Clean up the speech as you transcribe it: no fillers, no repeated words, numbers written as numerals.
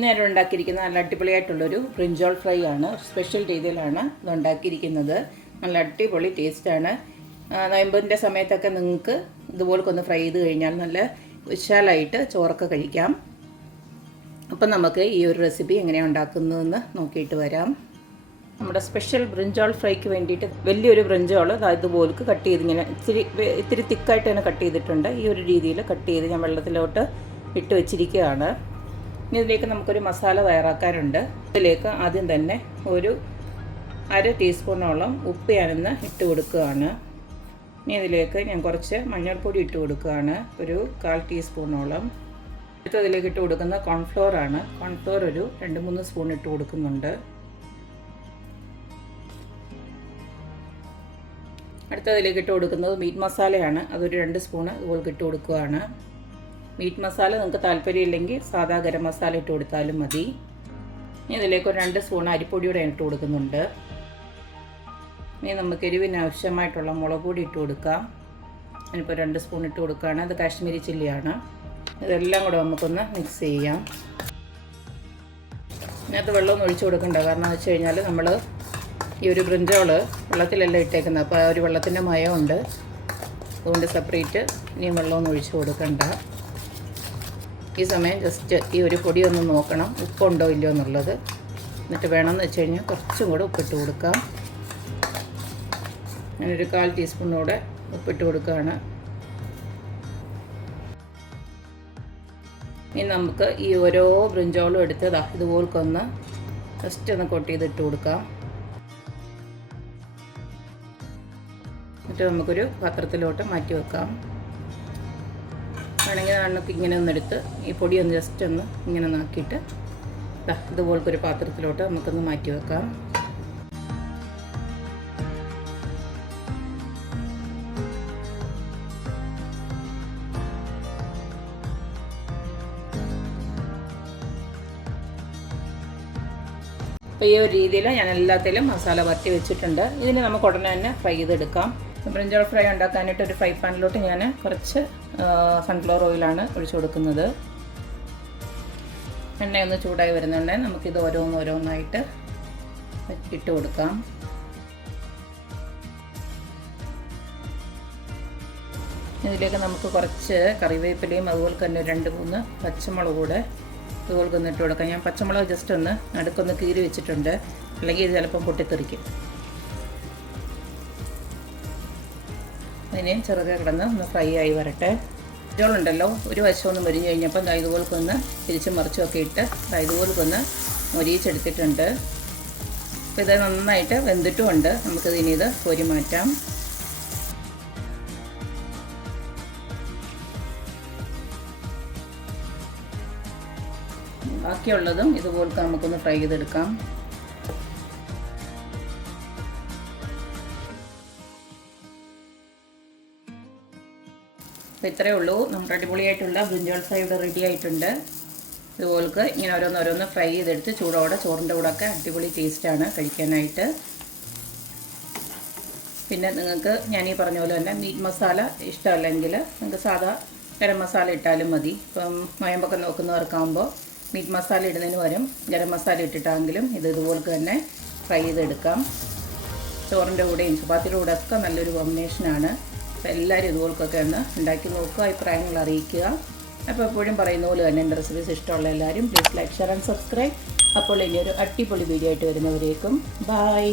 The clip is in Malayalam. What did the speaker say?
നേരം ഉണ്ടാക്കിയിരിക്കുന്ന നല്ല അടിപൊളിയായിട്ടുള്ളൊരു ബ്രിഞ്ചോൾ ഫ്രൈ ആണ്. സ്പെഷ്യൽ രീതിയിലാണ് ഇത് ഉണ്ടാക്കിയിരിക്കുന്നത്. നല്ല അടിപൊളി ടേസ്റ്റാണ്. നോയമ്പിൻ്റെ സമയത്തൊക്കെ നിങ്ങൾക്ക് ഇതുപോലൊക്കെ ഒന്ന് ഫ്രൈ ചെയ്ത് കഴിഞ്ഞാൽ നല്ല വിശാലമായിട്ട് ചോറൊക്കെ കഴിക്കാം. അപ്പം നമുക്ക് ഈ ഒരു റെസിപ്പി എങ്ങനെയാണ് ഉണ്ടാക്കുന്നതെന്ന് നോക്കിയിട്ട് വരാം. നമ്മുടെ സ്പെഷ്യൽ ബ്രിഞ്ചോൾ ഫ്രൈക്ക് വേണ്ടിയിട്ട് വലിയൊരു ബ്രിഞ്ചോൾ ഇതുപോലെ കട്ട് ചെയ്ത് ഇങ്ങനെ ഇത്തിരി തിക്കായിട്ട് തന്നെ കട്ട് ചെയ്തിട്ടുണ്ട്. ഈ ഒരു രീതിയിൽ കട്ട് ചെയ്ത് ഞാൻ വെള്ളത്തിലോട്ട് ഇട്ട് വെച്ചിരിക്കുകയാണ്. ഇനി ഇതിലേക്ക് നമുക്കൊരു മസാല തയ്യാറാക്കാനുണ്ട്. ഇതിലേക്ക് ആദ്യം തന്നെ ഒരു 1/2 ടീസ്പൂണോളം ഉപ്പ് ഞാനിന്ന് ഇട്ട് കൊടുക്കുകയാണ്. ഇനി ഇതിലേക്ക് ഞാൻ കുറച്ച് മഞ്ഞൾപ്പൊടി ഇട്ട് കൊടുക്കുകയാണ്, ഒരു 1/4 ടീസ്പൂണോളം. അടുത്തതിലേക്ക് ഇട്ട് കൊടുക്കുന്ന കോൺഫ്ലോർ ആണ്. കോൺഫ്ലോർ ഒരു 2-3 സ്പൂൺ ഇട്ട് കൊടുക്കുന്നുണ്ട്. അടുത്തതിലേക്ക് ഇട്ട് കൊടുക്കുന്നത് മീറ്റ് മസാലയാണ്. അതൊരു 2 സ്പൂണ് ഇതുപോലെ ഇട്ട് കൊടുക്കുകയാണ്. മീറ്റ് മസാല നിങ്ങൾക്ക് താല്പര്യമില്ലെങ്കിൽ സാധാ ഗരം മസാല ഇട്ട് കൊടുത്താലും മതി. ഇനി ഇതിലേക്ക് ഒരു 2 സ്പൂൺ അരിപ്പൊടിയുടെ ഇട്ട് കൊടുക്കുന്നുണ്ട്. ഇനി നമുക്ക് എരിവിന് ആവശ്യമായിട്ടുള്ള മുളക് പൊടി ഇട്ട് കൊടുക്കാം. ഞാനിപ്പോൾ 2 സ്പൂൺ ഇട്ട് കൊടുക്കുകയാണ്. അത് കാശ്മീരി ചില്ലിയാണ്. ഇതെല്ലാം കൂടെ നമുക്കൊന്ന് മിക്സ് ചെയ്യാം. ഇതിനകത്ത് വെള്ളമൊന്നും ഒഴിച്ചു കൊടുക്കണ്ട. കാരണം എന്ന് വെച്ച് കഴിഞ്ഞാൽ നമ്മൾ ഈ ഒരു ബ്രിഞ്ചോൾ വെള്ളത്തിലല്ല ഇട്ടേക്കുന്നത്. അപ്പോൾ ആ ഒരു വെള്ളത്തിൻ്റെ മയമുണ്ട്. അതുകൊണ്ട് സെപ്പറേറ്റ് ഇനിയും വെള്ളമൊന്നും ഒഴിച്ചു കൊടുക്കണ്ട. ഈ സമയം ജസ്റ്റ് ഈ ഒരു പൊടി ഒന്ന് നോക്കണം, ഉപ്പുണ്ടോ ഇല്ലയോ എന്നുള്ളത്. എന്നിട്ട് വേണമെന്ന് വെച്ച് കഴിഞ്ഞാൽ കുറച്ചും കൂടെ ഉപ്പിട്ട് കൊടുക്കാം. ഞാനൊരു 1/4 ടീസ്പൂണോടെ ഉപ്പിട്ട് കൊടുക്കുകയാണ്. ഇനി നമുക്ക് ഈ ഓരോ ബ്രിഞ്ചോളും എടുത്ത് ഇതുപോലൊന്ന് ജസ്റ്റ് ഒന്ന് കൊട്ട് ചെയ്തിട്ട് കൊടുക്കാം. എന്നിട്ട് നമുക്കൊരു പാത്രത്തിലോട്ട് മാറ്റി വെക്കാം. വേണമെങ്കിൽ നമുക്ക് ഇങ്ങനെ ഒന്നെടുത്ത് ഈ പൊടി ഒന്ന് ജസ്റ്റ് ഒന്ന് ഇങ്ങനെ നാക്കിയിട്ട് ഇതുപോലൊരു പാത്രത്തിലോട്ട് നമുക്കൊന്ന് മാറ്റി വെക്കാം. അപ്പോൾ ഈ ഒരു രീതിയിൽ ഞാൻ എല്ലാത്തിലും മസാല വരട്ടി വെച്ചിട്ടുണ്ട്. ഇതിന് നമുക്ക് ഉടനെ തന്നെ ഫ്രൈ ചെയ്തെടുക്കാം. ബ്രിഞ്ചോൾ ഫ്രൈ ഉണ്ടാക്കാനായിട്ട് ഒരു ഫ്രൈ പാനിലോട്ട് ഞാൻ കുറച്ച് സൺഫ്ലവർ ഓയിലാണ് ഒഴിച്ചു കൊടുക്കുന്നത്. എണ്ണയൊന്ന് ചൂടായി വരുന്നുണ്ടെങ്കിൽ നമുക്കിത് ഓരോന്നായിട്ട് ഇട്ട് കൊടുക്കാം. ഇതിലേക്ക് നമുക്ക് കുറച്ച് കറിവേപ്പിലയും അതുപോലെ തന്നെ 2-3 പച്ചമുളക് കൂടെ ഇതുപോലെ ഒന്ന് ഇട്ട് കൊടുക്കാം. ഞാൻ പച്ചമുളക് ജസ്റ്റ് ഒന്ന് നടുക്കൊന്ന് കീറി വെച്ചിട്ടുണ്ട്, അല്ലെങ്കിൽ ഇത് ചിലപ്പം പൊട്ടിത്തെറിക്കും. അതിനെ ചെറുതെ കിടന്ന് ഒന്ന് ഫ്രൈ ആയി വരട്ടെ. ഇതുണ്ടല്ലോ ഒരു വശമൊന്ന് മൊരിഞ്ഞ് കഴിഞ്ഞപ്പം ഇതുപോലൊന്ന് തിരിച്ചും മറിച്ചുമൊക്കെ ഇട്ട് ഇതുപോലൊന്ന് മൊരിയിച്ചെടുത്തിട്ടുണ്ട്. അപ്പോൾ ഇത് നന്നായിട്ട് വെന്തിട്ടുമുണ്ട്. നമുക്കിത് ഇനി ഇത് കോരി മാറ്റാം. ബാക്കിയുള്ളതും ഇതുപോലത്തെ നമുക്കൊന്ന് ഫ്രൈ ചെയ്തെടുക്കാം. അപ്പോൾ ഇത്രയേ ഉള്ളൂ. നമ്മുടെ അടിപൊളിയായിട്ടുള്ള ബ്രിഞ്ചോൾ ഫ്രൈ ഇവിടെ റെഡി ആയിട്ടുണ്ട്. ഇതുപോലൊക്കെ ഇങ്ങനെ ഓരോന്ന് ഫ്രൈ ചെയ്തെടുത്ത് ചൂടോടെ ചോറിൻ്റെ കൂടെയൊക്കെ അടിപൊളി ടേസ്റ്റാണ് കഴിക്കാനായിട്ട്. പിന്നെ നിങ്ങൾക്ക് ഞാൻ ഈ പറഞ്ഞ പോലെ തന്നെ മീറ്റ് മസാല ഇഷ്ടമല്ലെങ്കിൽ നിങ്ങൾക്ക് സാധാ ഗരം മസാല ഇട്ടാലും മതി. ഇപ്പം നോയമ്പൊക്കെ നോക്കുന്നവർക്കാകുമ്പോൾ മീറ്റ് മസാല ഇടുന്നതിന് പകരം ഗരം മസാല ഇട്ടിട്ടാണെങ്കിലും ഇതുപോലെ തന്നെ ഫ്രൈ ചെയ്തെടുക്കാം. ചോറിൻ്റെ കൂടെയും ചപ്പാത്തിയുടെ കൂടെ ഒക്കെ നല്ലൊരു കോമ്പിനേഷനാണ്. അപ്പോൾ എല്ലാവരും ഇതുപോലൊക്കെ ഒന്ന് ഉണ്ടാക്കി നോക്കുക, അഭിപ്രായങ്ങൾ അറിയിക്കുക. അപ്പോൾ എപ്പോഴും പറയുന്ന പോലെ തന്നെ എൻ്റെ റെസിപ്പീസ് ഇഷ്ടമുള്ള എല്ലാവരും please like, share and subscribe. അപ്പോൾ ഇനിയൊരു അടിപൊളി വീഡിയോ ആയിട്ട് വരുന്നവരേക്കും ബൈ.